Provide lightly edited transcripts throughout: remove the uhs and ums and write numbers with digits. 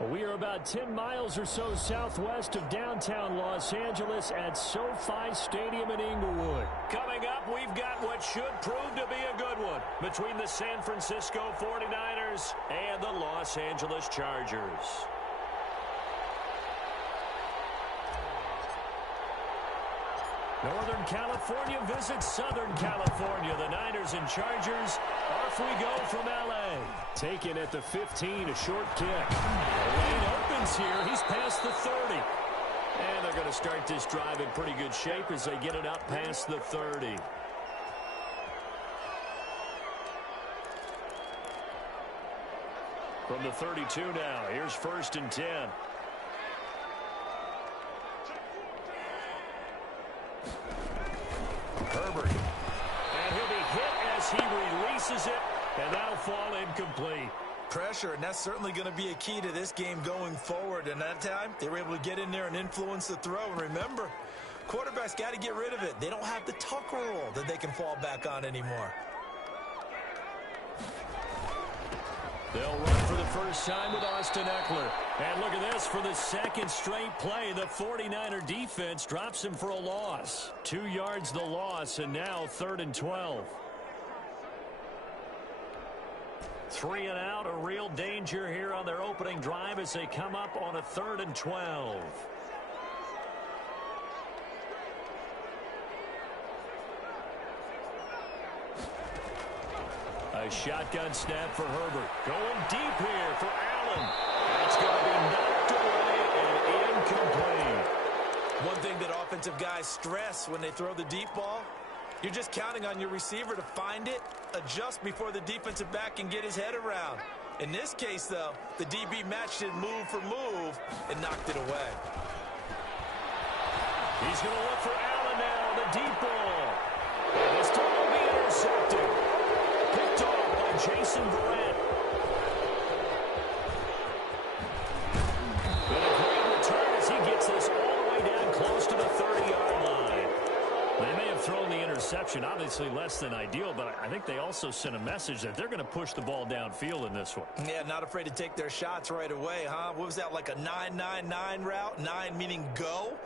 We are about 10 miles or so southwest of downtown Los Angeles at SoFi Stadium in Inglewood. Coming up, we've got what should prove to be a good one between the San Francisco 49ers and the Los Angeles Chargers. Northern California visits Southern California. The Niners and Chargers. Off we go from L.A. Taken at the 15, a short kick. The lane opens here. He's past the 30. And they're going to start this drive in pretty good shape as they get it up past the 30. From the 32 now, here's 1st and 10. Herbert. And he'll be hit as he releases it, and that'll fall incomplete. Pressure, and that's certainly going to be a key to this game going forward. And that time, they were able to get in there and influence the throw. And remember, quarterbacks got to get rid of it. They don't have the tuck rule that they can fall back on anymore. They'll run for the first time with Austin Eckler. And look at this. For the second straight play, the 49er defense drops him for a loss. 2 yards the loss, and now 3rd and 12. 3 and out, a real danger here on their opening drive as they come up on a 3rd and 12. A shotgun snap for Herbert. Going deep here for Allen. That's going to be knocked away and incomplete. One thing that offensive guys stress when they throw the deep ball, you're just counting on your receiver to find it, adjust before the defensive back can get his head around. In this case, though, the DB matched it move for move and knocked it away. He's going to look for Allen now, the deep ball. And this time will be intercepted. Picked off by Jason Verrett. But a great return as he gets this all the way down close to the 30-yard line. They may have thrown the interception, obviously less than ideal, but I think they also sent a message that they're going to push the ball downfield in this one. Yeah, not afraid to take their shots right away, huh? What was that, like a 9-9-9 route? 9 meaning go?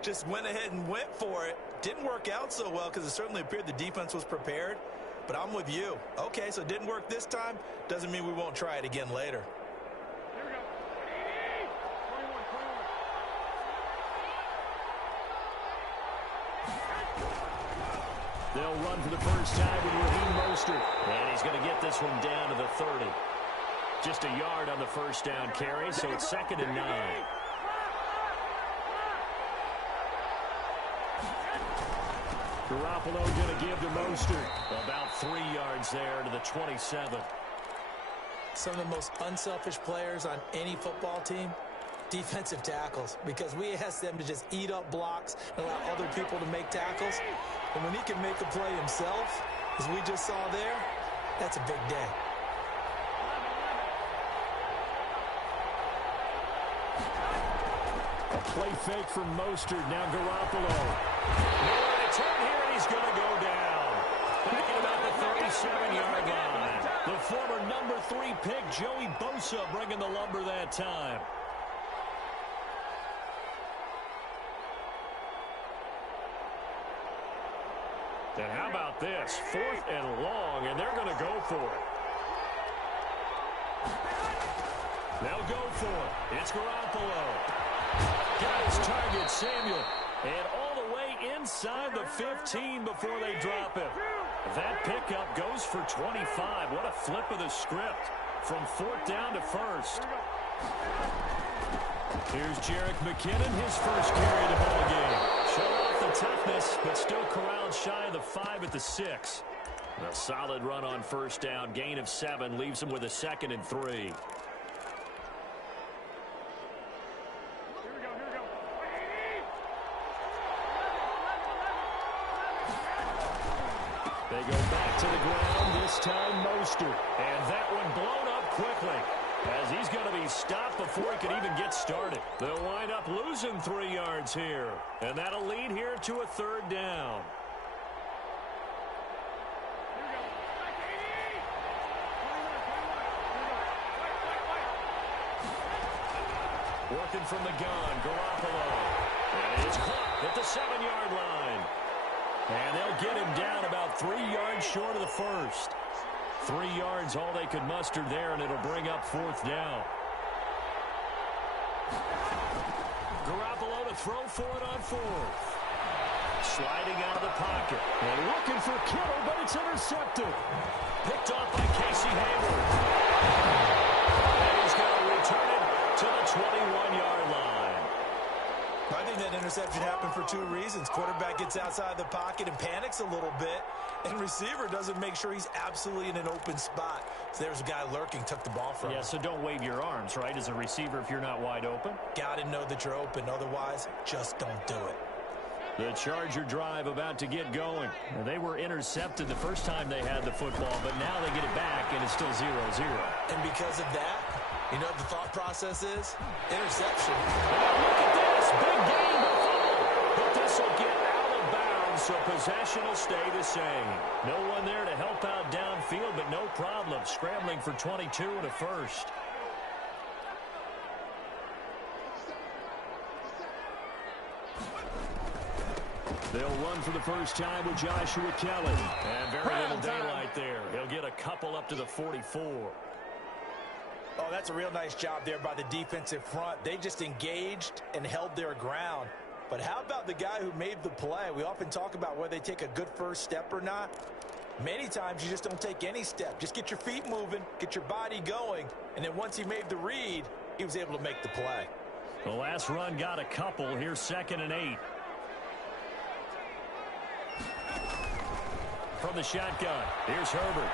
Just went ahead and went for it. Didn't work out so well because it certainly appeared the defense was prepared. But I'm with you. Okay, so it didn't work this time. Doesn't mean we won't try it again later. Here we go. 21. They'll run for the first time with Raheem Mostert. And he's going to get this one down to the 30. Just a yard on the first down carry, so it's 2nd and 9. Garoppolo going to give to Mostert. About 3 yards there to the 27. Some of the most unselfish players on any football team, defensive tackles, because we ask them to just eat up blocks and allow other people to make tackles. And when he can make a play himself, as we just saw there, that's a big day. A play fake from Mostert. Now Garoppolo. Turn here, and he's going to go down. Back at about the 37-yard line. The former number 3 pick, Joey Bosa, bringing the lumber that time. And how about this? 4th and long, and they're going to go for it. They'll go for it. It's Garoppolo. Got his target, Samuel. And all the way inside the 15 before they drop him. That pickup goes for 25. What a flip of the script from 4th down to 1st. Here's Jerick McKinnon, his first carry of the ball game. Showed off the toughness, but still corralled shy of the 5 at the 6. A solid run on first down. Gain of 7 leaves him with a 2nd and 3. They go back to the ground, this time Mostert. And that one blown up quickly as he's going to be stopped before he can even get started. They'll wind up losing 3 yards here. And that'll lead here to a 3rd down. Working from the gun, Garoppolo. And it's caught at the 7-yard line. And they'll get him down about 3 yards short of the first. 3 yards, all they could muster there, and it'll bring up 4th down. Garoppolo to throw for it on 4th. Sliding out of the pocket. And looking for Kittle, but it's intercepted. Picked off by Casey Hayward. And he's going to return it to the 21-yard line. I think that interception happened for 2 reasons. Quarterback gets outside the pocket and panics a little bit, and receiver doesn't make sure he's absolutely in an open spot. So there's a guy lurking, took the ball from him. Yeah, so don't wave your arms, right, as a receiver if you're not wide open. Got to know that you're open. Otherwise, just don't do it. The Charger drive about to get going. They were intercepted the first time they had the football, but now they get it back, and it's still 0-0. And because of that, you know what the thought process is? Interception. Oh, look at this. Big game. But this will get out of bounds, so possession will stay the same. No one there to help out downfield, but no problem. Scrambling for 22 and a first. They'll run for the first time with Joshua Kelly. And very little daylight there. He'll get a couple up to the 44. Oh, that's a real nice job there by the defensive front. They just engaged and held their ground. But how about the guy who made the play? We often talk about whether they take a good first step or not. Many times you just don't take any step. Just get your feet moving, get your body going, and then once he made the read, he was able to make the play. The last run got a couple. Here's 2nd and 8. From the shotgun, here's Herbert.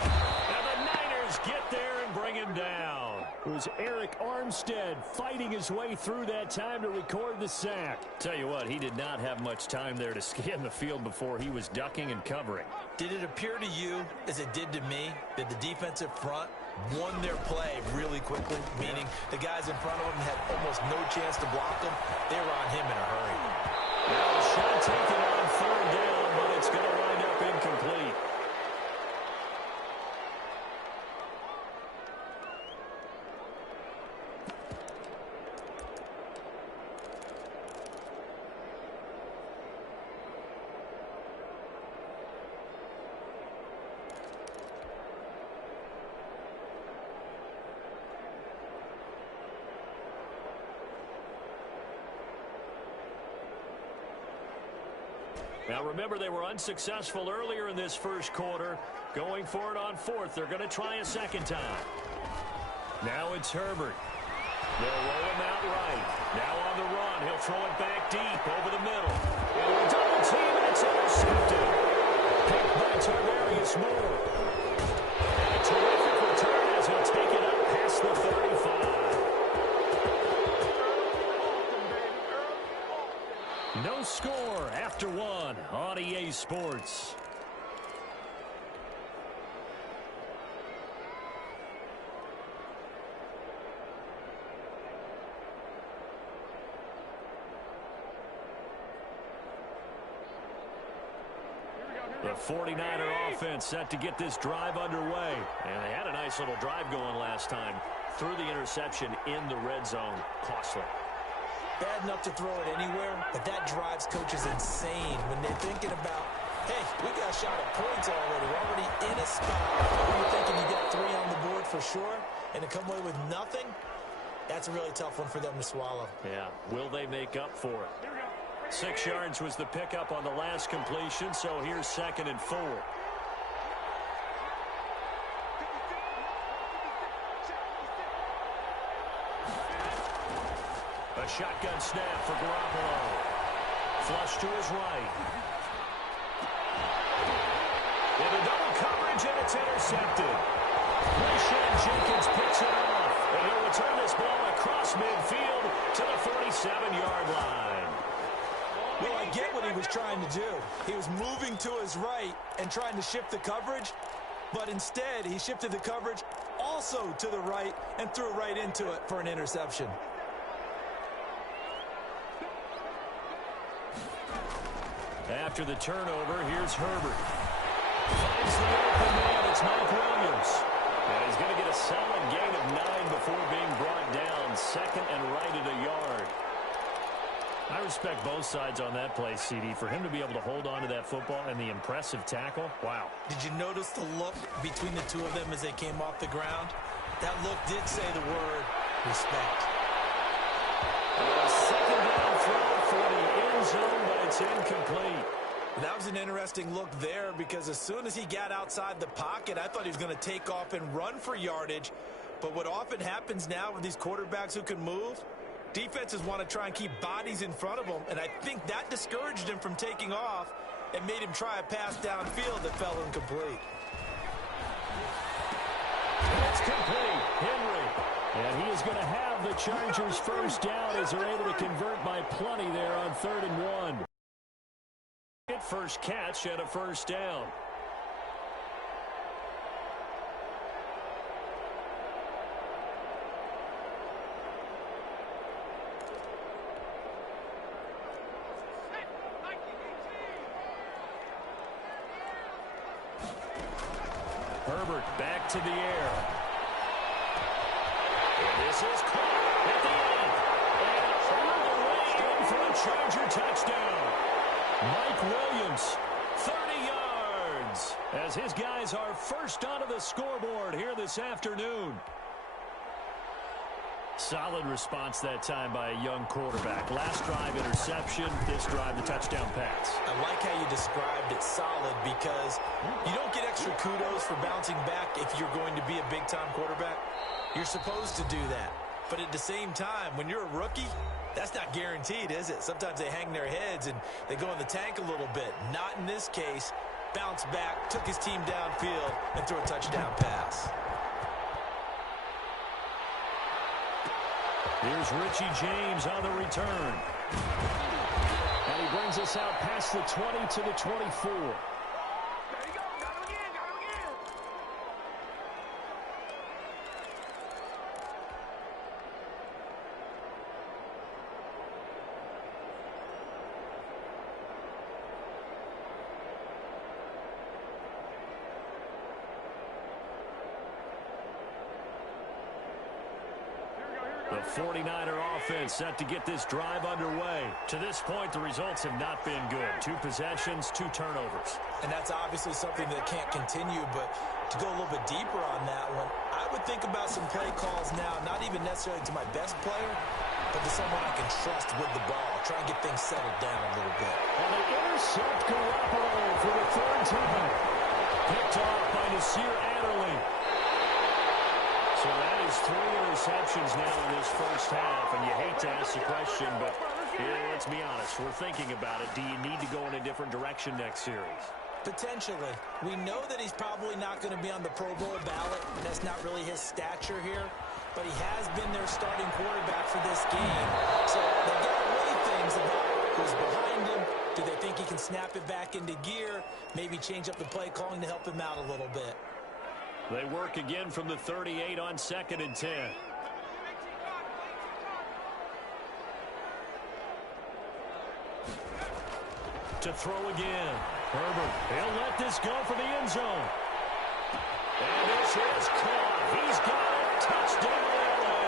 And the Niners get there and bring him down. It was Eric Armstead fighting his way through that time to record the sack. Tell you what, he did not have much time there to scan the field before he was ducking and covering. Did it appear to you, as it did to me, that the defensive front won their play really quickly? Meaning the guys in front of them had almost no chance to block them. They were on him in a hurry. Now a shot taken on 3rd down, but it's going to wind up incomplete. Now remember, they were unsuccessful earlier in this first quarter. Going for it on 4th. They're going to try a second time. Now it's Herbert. They'll roll him out right. Now on the run. He'll throw it back deep over the middle. And a double team, and it's intercepted. Picked by Tarvarius Moore. And a terrific return as he'll take it up past the 35. No score after 1 on EA Sports. The 49er offense set to get this drive underway. And they had a nice little drive going last time. Threw the interception in the red zone. Costly. Bad enough to throw it anywhere, but that drives coaches insane when they're thinking about, hey, we got a shot at points already. We're already in a spot where you're thinking you get 3 on the board for sure, and to come away with nothing, that's a really tough one for them to swallow. Yeah, will they make up for it? 6 yards was the pickup on the last completion, so here's 2nd and 4. A shotgun snap for Garoppolo. Flush to his right. Into double coverage, and it's intercepted. Rashawn Jenkins picks it off, and he'll return this ball across midfield to the 47-yard line. Well, I get what he was trying to do. He was moving to his right and trying to shift the coverage, but instead he shifted the coverage also to the right and threw right into it for an interception. After the turnover, here's Herbert. Finds the open man. It's Mike Williams. And he's going to get a solid gain of 9 before being brought down. 2nd and right at respect both sides on that play, CD. For him to be able to hold on to that football and the impressive tackle, wow. Did you notice the look between the two of them as they came off the ground? That look did say the word respect. A second down throw for the end zone, but it's incomplete. That was an interesting look there because as soon as he got outside the pocket, I thought he was going to take off and run for yardage. But what often happens now with these quarterbacks who can move, defenses want to try and keep bodies in front of them, and I think that discouraged him from taking off and made him try a pass downfield that fell incomplete. It's complete. Henry. And he is going to have the Chargers first down as they're able to convert by plenty there on 3rd and 1. First catch and a first down. Herbert back to the air. And this is caught at the end. And all the way in for a Charger touchdown. Mike Williams, 30 yards, as his guys are first onto the scoreboard here this afternoon. Solid response that time by a young quarterback. Last drive, interception. This drive, the touchdown pass. I like how you described it solid because you don't get extra kudos for bouncing back if you're going to be a big-time quarterback. You're supposed to do that. But at the same time, when you're a rookie, that's not guaranteed, is it? Sometimes they hang their heads and they go in the tank a little bit. Not in this case. Bounced back, took his team downfield, and threw a touchdown pass. Here's Richie James on the return. And he brings us out past the 20 to the 24. The 49er offense set to get this drive underway. To this point, the results have not been good. 2 possessions, 2 turnovers. And that's obviously something that can't continue, but to go a little bit deeper on that one, I would think about some play calls now, not even necessarily to my best player, but to someone I can trust with the ball. Try and get things settled down a little bit. And they intercept Garoppolo for the 3rd time. Picked off by Nasir Adderley. So that is 3 interceptions now in this first half, and you hate to ask the question, but let's be honest, we're thinking about it. Do you need to go in a different direction next series? Potentially. We know that he's probably not going to be on the Pro Bowl ballot. That's not really his stature here, but he has been their starting quarterback for this game. So they got to weigh things about who's behind him. Do they think he can snap it back into gear? Maybe change up the play calling to help him out a little bit. They work again from the 38 on 2nd and 10. To throw again. Herbert, he'll let this go for the end zone. And this is caught. He's got it. Touchdown, LA.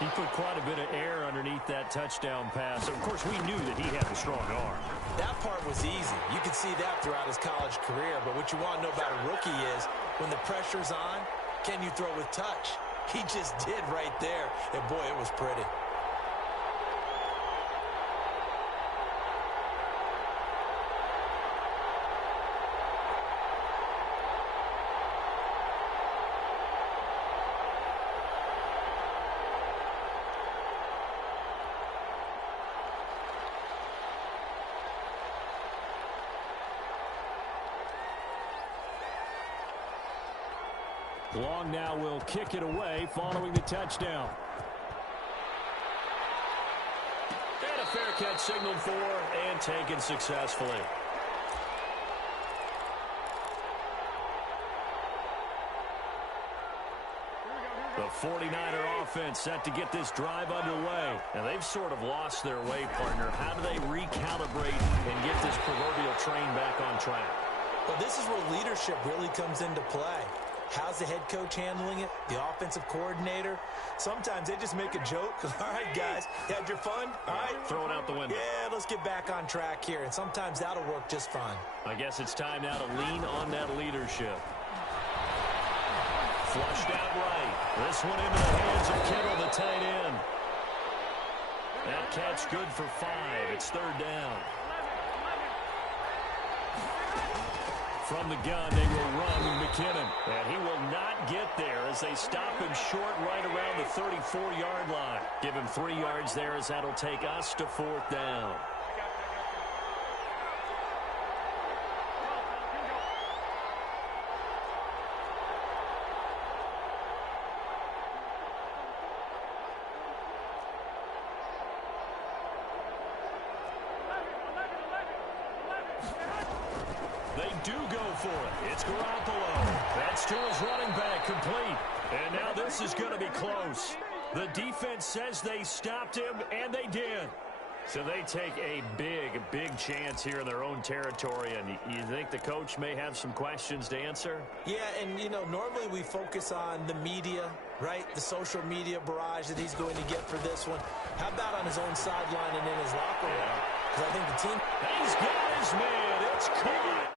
He put quite a bit of air underneath that touchdown pass. Of course, we knew that he had a strong arm. That part was easy. You could see that throughout his college career. But what you want to know about a rookie is when the pressure's on, can you throw with touch? He just did right there. And, boy, it was pretty. Long now will kick it away following the touchdown. And a fair catch signaled for and taken successfully. The 49er offense set to get this drive underway. And they've sort of lost their way, partner. How do they recalibrate and get this proverbial train back on track? Well, this is where leadership really comes into play. How's the head coach handling it? The offensive coordinator? Sometimes they just make a joke. All right, guys, you had your fun? All right. Throw it out the window. Yeah, let's get back on track here. And sometimes that'll work just fine. I guess it's time now to lean on that leadership. Flushed out right. This one into the hands of Kittle, the tight end. That catch good for 5. It's third down. From the gun, they will run McKinnon. And he will not get there as they stop him short right around the 34-yard line. Give him 3 yards there as that'll take us to 4th down. They do go for it. It's Garoppolo. That's to his running back, complete. And now this is going to be close. The defense says they stopped him, and they did. So they take a big chance here in their own territory. And you think the coach may have some questions to answer? Yeah, and, you know, normally we focus on the media, right? The social media barrage that he's going to get for this one. How about on his own sideline and in his locker room? Because I think the team... He's got his man. It's caught.